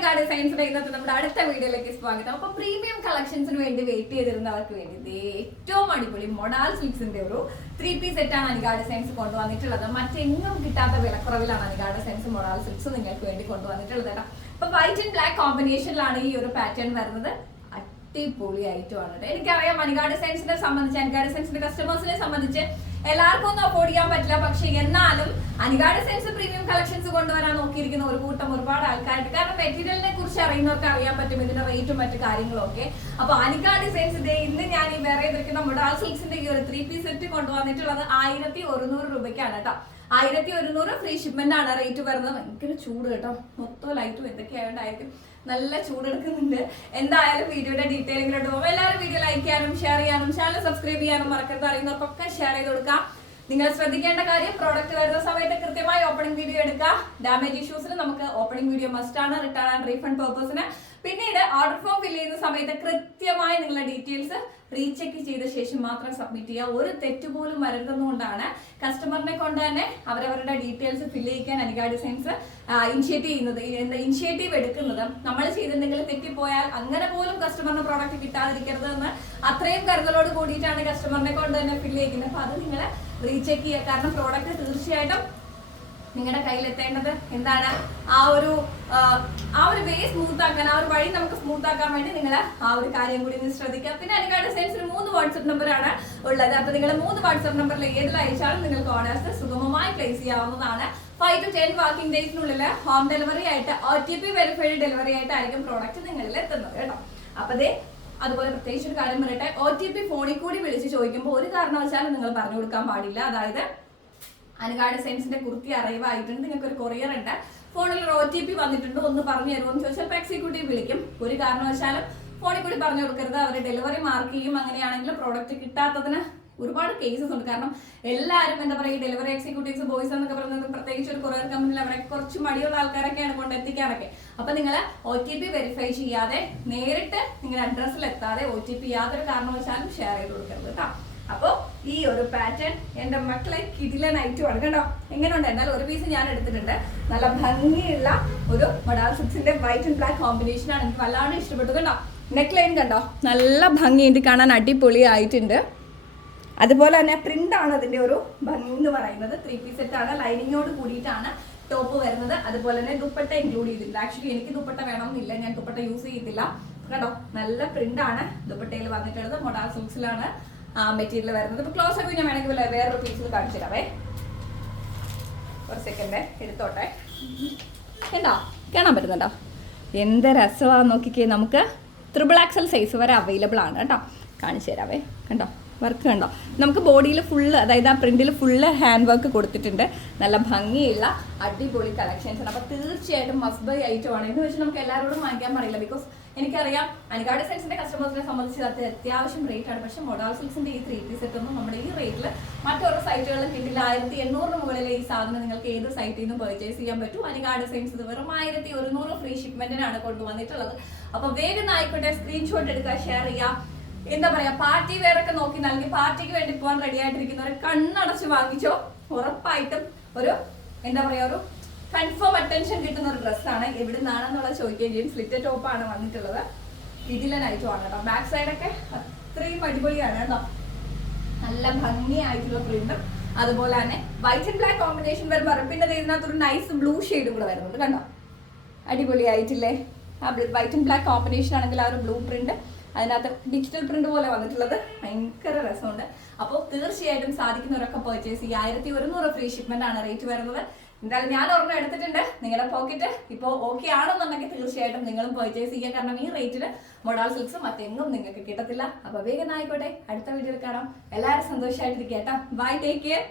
അനികാട് സയൻസിന്റെ ഇന്നത്തെ നമ്മുടെ അടുത്ത വീഡിയോയിലേക്ക് സ്വാഗതം. അപ്പൊ പ്രീമിയം കളക്ഷൻസിന് വേണ്ടി വെയിറ്റ് ചെയ്തിരുന്നവർക്ക് വേണ്ടി ഏറ്റവും അടിപൊളി മൊഡാൽ സ്വീറ്റ്സിന്റെ ഒരു ത്രീ പീസ് സെറ്റാണ് അനികാട് സയൻസ് കൊണ്ടുവന്നിട്ടുള്ളത്. മറ്റെങ്ങും കിട്ടാത്ത വിലക്കുറവിലാണ് അനികാട് സയൻസ് മൊഡാൽ സ്വീറ്റ്സ് നിങ്ങൾക്ക് വേണ്ടി കൊണ്ടുവന്നിട്ടുള്ളത് കേട്ടോ. അപ്പൊ വൈറ്റ് ആൻഡ് ബ്ലാക്ക് കോമ്പിനേഷനിലാണ് ഈ ഒരു പാറ്റേൺ വരുന്നത്. അടിപൊളി ഐറ്റമാണ് എനിക്കറിയാം മണികാട് സയൻസിനെ സംബന്ധിച്ച് അനികാട് സയൻസിന്റെ കസ്റ്റമേഴ്സിനെ സംബന്ധിച്ച് എല്ലാവർക്കും ഒന്നും അഫോർഡ് ചെയ്യാൻ പറ്റില്ല. പക്ഷെ എന്നാലും അനികാട് സെൻസ് പ്രീമിയം കളക്ഷൻസ് കൊണ്ടുവരാൻ നോക്കിയിരിക്കുന്ന ഒരു കൂട്ടം ഒരുപാട് ആൾക്കാരുണ്ട്. കാരണം മെറ്റീരിയലിനെ കുറിച്ച് അറിയുന്നവർക്ക് അറിയാൻ പറ്റും ഇതിന്റെ റേറ്റും മറ്റു കാര്യങ്ങളും ഒക്കെ അപ്പൊ അനികാട് ഇതേ ഇന്ന് ഞാൻ ഈ വേറെ ചെയ്തിരിക്കുന്ന മുടാൾ സിൽക്സിന്റെ ഈ ഒരു ത്രീ പീസ് സെറ്റ് കൊണ്ടുവന്നിട്ടുള്ളത് ആയിരത്തി ഒരുന്നൂറ് രൂപയ്ക്കാണ് കേട്ടോ. ആയിരത്തി ഒരുന്നൂറ് ഫ്രീ ഷിപ്മെന്റ് ആണ് റേറ്റ് വരുന്നത്. ഭയങ്കര ചൂട് കേട്ടോ. മൊത്തം ലൈറ്റും എന്തൊക്കെയായോണ്ടായിരിക്കും നല്ല ചൂടെടുക്കുന്നുണ്ട്. എന്തായാലും വീഡിയോയുടെ ഡീറ്റെയിലിങ്ങിലോട്ട് പോകും എല്ലാവരും വീഡിയോ ലൈക്ക് ചെയ്യാനും ഷെയർ ചെയ്യാനും ചാനൽ സബ്സ്ക്രൈബ് ചെയ്യാനും മറക്കരുത്. അറിയുന്നവർക്കൊക്കെ ഷെയർ ചെയ്ത് കൊടുക്കാം. നിങ്ങൾ ശ്രദ്ധിക്കേണ്ട കാര്യം പ്രോഡക്റ്റ് വരുന്ന സമയത്ത് കൃത്യമായി ഓപ്പണിംഗ് വീഡിയോ എടുക്കുക ഡാമേജ് ഇഷ്യൂസിന് നമുക്ക് ഓപ്പണിംഗ് വീഡിയോ മസ്റ്റ് ആണ്. റിട്ടേൺ ആൻഡ് റീഫണ്ട് പേർപ്പസിന് പിന്നീട് ഓർഡർ ഫോം ഫില്ല് ചെയ്യുന്ന സമയത്ത് കൃത്യമായി നിങ്ങളുടെ ഡീറ്റെയിൽസ് റീചെക്ക് ചെയ്ത ശേഷം മാത്രം സബ്മിറ്റ് ചെയ്യുക. ഒരു തെറ്റ് പോലും വരരുതെന്നുകൊണ്ടാണ് കസ്റ്റമറിനെ കൊണ്ട് തന്നെ അവരവരുടെ ഡീറ്റെയിൽസ് ഫില്ല് ചെയ്യിക്കാൻ അനികാ ഡിസൈൻസ് ഇനിഷ്യേറ്റ് ചെയ്യുന്നത്. എന്താ ഇനിഷ്യേറ്റീവ് എടുക്കുന്നത്. നമ്മൾ ചെയ്തിട്ടുണ്ടെങ്കിൽ തെറ്റിപ്പോയാൽ അങ്ങനെ പോലും കസ്റ്റമറിന് പ്രോഡക്റ്റ് കിട്ടാതിരിക്കരുത് എന്ന് അത്രയും കരുതലോട് കൂടിയിട്ടാണ് കസ്റ്റമറിനെ കൊണ്ട് തന്നെ ഫില്ല് ചെയ്യുന്നത് അപ്പൊ അത് നിങ്ങൾ റീചെക്ക് ചെയ്യുക. കാരണം പ്രോഡക്റ്റ് തീർച്ചയായിട്ടും നിങ്ങളുടെ കയ്യിലെത്തേണ്ടത് എന്താണ്? ആ ഒരു ആ, ഒരു വേ സ്മൂത്ത് ആക്കാൻ ആ ഒരു വഴി നമുക്ക് സ്മൂത്ത് ആക്കാൻ വേണ്ടി നിങ്ങൾ ആ ഒരു കാര്യം കൂടി ഒന്ന് ശ്രദ്ധിക്കുക. പിന്നെ അതിനായിട്ട് ഒരു മൂന്ന് വാട്സപ്പ് നമ്പറാണ് ഉള്ളത്. അപ്പൊ നിങ്ങൾ മൂന്ന് വാട്സപ്പ് നമ്പറിൽ ഏതിൽ അയച്ചാലും നിങ്ങൾക്ക് ഓർഡേഴ്സ് സുഗമമായി പ്ലേസ് ചെയ്യാവുന്നതാണ്. ഫൈവ് ടു ടെൻ വർക്കിംഗ് ഡേയ്സിനുള്ളിൽ ഹോം ഡെലിവറി ആയിട്ട് O T P verified delivery ആയിട്ടായിരിക്കും പ്രോഡക്റ്റ് നിങ്ങളിൽ എത്തുന്നത് കേട്ടോ. അപ്പൊ ദേ അതുപോലെ പ്രത്യേകിച്ച് ഒരു കാര്യം പറയട്ടെ. ഒ ടി പി ഫോണിൽ കൂടി വിളിച്ച് ചോദിക്കുമ്പോൾ ഒരു കാരണവശാലും നിങ്ങൾ പറഞ്ഞു കൊടുക്കാൻ പാടില്ല. അതായത് അനുകാട് സെൻസിന്റെ കുർത്തി അറൈവ് ആയിട്ടുണ്ട്. നിങ്ങൾക്ക് ഒരു കൊറിയർ ഉണ്ട്. ഫോണിൽ ഒരു ഒ ടി പി വന്നിട്ടുണ്ട്. ഒന്ന് പറഞ്ഞു തരുമോ എന്ന് ചോദിച്ചാൽ എക്സിക്യൂട്ടീവ് വിളിക്കും. ഒരു കാരണവശാലും ഫോണിൽ കൂടി പറഞ്ഞു കൊടുക്കരുത്. അവർ ഡെലിവറി മാർക്ക് ചെയ്യും. അങ്ങനെയാണെങ്കിൽ പ്രോഡക്റ്റ് കിട്ടാത്തതിന് ഒരുപാട് കേസസ് ഉണ്ട്. കാരണം എല്ലാവരും എന്താ പറയുക ഈ ഡെലിവറി എക്സിക്യൂട്ടീവ്സ് ബോയ്സ് എന്നൊക്കെ പറയുന്നത് പ്രത്യേകിച്ച് ഒരു കൊറിയർ കമ്പനിയിൽ അവരെ കുറച്ച് മടിയുള്ള ആൾക്കാരൊക്കെയാണ് കൊണ്ടെത്തിക്കാറൊക്കെ അപ്പൊ നിങ്ങൾ ഒ ടി പി വെരിഫൈ ചെയ്യാതെ നേരിട്ട് നിങ്ങളുടെ അഡ്രസ്സിൽ എത്താതെ ഒ ടി പി യാതൊരു കാരണവശാലും ഷെയർ ചെയ്ത് കൊടുക്കരുത് കേട്ടോ. അപ്പോ ഈ ഒരു പാറ്റേൺ എന്റെ മക്കളെ ഐറ്റമാണ് കേട്ടോ എങ്ങനെയുണ്ട്? എന്നാൽ ഒരു പീസ് ഞാൻ എടുത്തിട്ടുണ്ട്. നല്ല ഭംഗിയുള്ള ഒരു മൊഡാൾ സിക്സിന്റെ വൈറ്റ് ആൻഡ് ബ്ലാക്ക് കോമ്പിനേഷൻ ആണ്. എനിക്ക് വല്ലാണ്ട് ഇഷ്ടപ്പെട്ടു കേട്ടോ നെക്ക് ലൈൻ കണ്ടോ? നല്ല ഭംഗി ഭംഗിയുണ്ട് കാണാൻ അടിപൊളിയായിട്ടുണ്ട്. അതുപോലെ തന്നെ പ്രിന്റ് ആണ് അതിന്റെ ഒരു ഭംഗി എന്ന് പറയുന്നത്. ത്രീ പീസ് സെറ്റ് ആണ്. ലൈനിങ്ങോട് കൂടിയിട്ടാണ് ടോപ്പ് വരുന്നത്. അതുപോലെ തന്നെ ദുപ്പട്ട ഇൻക്ലൂഡ് ചെയ്തിട്ടുണ്ട്. ആക്ച്വലി എനിക്ക് ദുപ്പട്ട വേണമെന്നില്ല. ഞാൻ ദുപ്പട്ട യൂസ് ചെയ്തില്ല കേട്ടോ നല്ല പ്രിന്റ് ആണ് ദുപ്പട്ടയിൽ വന്നിട്ടുള്ളത്. മൊഡാൾ സിൽക്സിലാണ് ആ മെറ്റീരിയൽ വരുന്നത്. ഇപ്പൊ ക്ലോസ് അപ്പ് ഞാൻ വേണമെങ്കിൽ വേറൊരു പീസിൽ കാണിച്ചു തരാവേ. ഒരു സെക്കൻഡ് എടുത്തോട്ടെ. കണ്ടോ? കാണാൻ പറ്റുന്നുണ്ടോ? എന്ത് രസമാണെന്ന് നോക്കിക്കേ നമുക്ക് ത്രിബിൾ ആക്സൽ സൈസ് വരെ അവൈലബിൾ ആണ് കേട്ടോ. കാണിച്ചു തരാവേ. കണ്ടോ? വർക്ക് കണ്ടോ? നമുക്ക് ബോഡിയിൽ ഫുള്ള് അതായത് ആ പ്രിന്റിൽ ഫുള്ള് ഹാൻഡ് വർക്ക് കൊടുത്തിട്ടുണ്ട്. നല്ല ഭംഗിയുള്ള അടിപൊളി കളക്ഷൻസ് ആണ്. അപ്പോൾ തീർച്ചയായിട്ടും മസ്റ്റ് ബൈ ഐറ്റം ആണ്. എന്ന് വെച്ചാൽ നമുക്ക് എല്ലാവരോടും വാങ്ങിക്കാൻ പറയില്ല. ബിക്കോസ് എനിക്കറിയാം. അനികാട് സെൻസിന്റെ കസ്റ്റമേഴ്സിനെ സംബന്ധിച്ച് അത് അത്യാവശ്യം റേറ്റ് ആണ്. പക്ഷെ മൊഡാൾ സിൽസിന്റെ ഈ ത്രീ പീസ് ഒന്നും നമ്മുടെ ഈ റേറ്റിൽ മറ്റൊരു സൈറ്റുകളിലും കിട്ടില്ല. ആയിരത്തി എണ്ണൂറിന് മുകളിൽ ഈ സാധനം നിങ്ങൾക്ക് ഏത് സൈറ്റിൽ നിന്നും പർച്ചേസ് ചെയ്യാൻ പറ്റും? അനികാട് സെൻസ് ഇത് വെറും ആയിരത്തി ഒരുന്നൂറ് ഫ്രീ ഷിപ്മെന്റിനാണ് കൊണ്ടുവന്നിട്ടുള്ളത്. അപ്പൊ വേഗം ആയിക്കോട്ടെ സ്ക്രീൻഷോട്ട് എടുക്കുക ഷെയർ ചെയ്യുക. എന്താ പറയാ പാർട്ടി വെയർ ഒക്കെ നോക്കി നൽകി പാർട്ടിക്ക് വേണ്ടി പോകാൻ റെഡി ആയിട്ടിരിക്കുന്നവരെ കണ്ണടച്ച് വാങ്ങിച്ചോ. ഉറപ്പായിട്ടും ഒരു എന്താ പറയാ ഒരു കൺഫേം അറ്റൻഷൻ കിട്ടുന്ന ഒരു ഡ്രസ്സാണ് എവിടെ നിന്നാണെന്നുള്ളത് ചോദിക്കുകയും ചെയ്യും സ്ലിറ്റ് ടോപ്പാണ് വന്നിട്ടുള്ളത്. ഇതിലെ ആണ് കേട്ടോ ബാക്ക് സൈഡൊക്കെ അത്രയും അടിപൊളിയാണ് കേട്ടോ. നല്ല ഭംഗിയായിട്ടുള്ള പ്രിന്റും അതുപോലെ തന്നെ വൈറ്റ് ആൻഡ് ബ്ലാക്ക് കോമ്പിനേഷൻ വരുമ്പോൾ പിന്നെ ഇതിനകത്ത് ഇതിനകത്തൊരു നൈസ് ബ്ലൂ ഷെയ്ഡും കൂടെ വരുന്നുണ്ട്. കണ്ടോ? അടിപൊളിയായിട്ടില്ലേ? ആ വൈറ്റ് ആൻഡ് ബ്ലാക്ക് കോമ്പിനേഷൻ ആണെങ്കിൽ ആ ഒരു ബ്ലൂ പ്രിന്റ് അതിനകത്ത് ഡിജിറ്റൽ പ്രിന്റ് പോലെ വന്നിട്ടുള്ളത്. ഭയങ്കര രസമുണ്ട്. അപ്പോൾ തീർച്ചയായിട്ടും സാധിക്കുന്നവരൊക്കെ പർച്ചേസ് ചെയ്യുക. ആയിരത്തി ഒരുന്നൂറ് ഫ്രീ ഷിപ്മെന്റ് ആണ് റേറ്റ് വരുന്നത്. എന്തായാലും ഞാൻ ഒരെണ്ണം എടുത്തിട്ടുണ്ട്. നിങ്ങളുടെ പോക്കറ്റ് ഇപ്പോൾ ഓക്കെ ആണെന്നുണ്ടെങ്കിൽ തീർച്ചയായിട്ടും നിങ്ങളും പർച്ചേസ് ചെയ്യുക കാരണം ഈ റേറ്റിൽ മൊഡാൾ സിൽക്സ് മറ്റെങ്ങും നിങ്ങൾക്ക് കിട്ടത്തില്ല. അപ്പോൾ വേഗം ആയിക്കോട്ടെ അടുത്ത വീഡിയോയിൽ കാണാം. എല്ലാവരും സന്തോഷമായിട്ടിരിക്കുക കേട്ടോ. Bye take care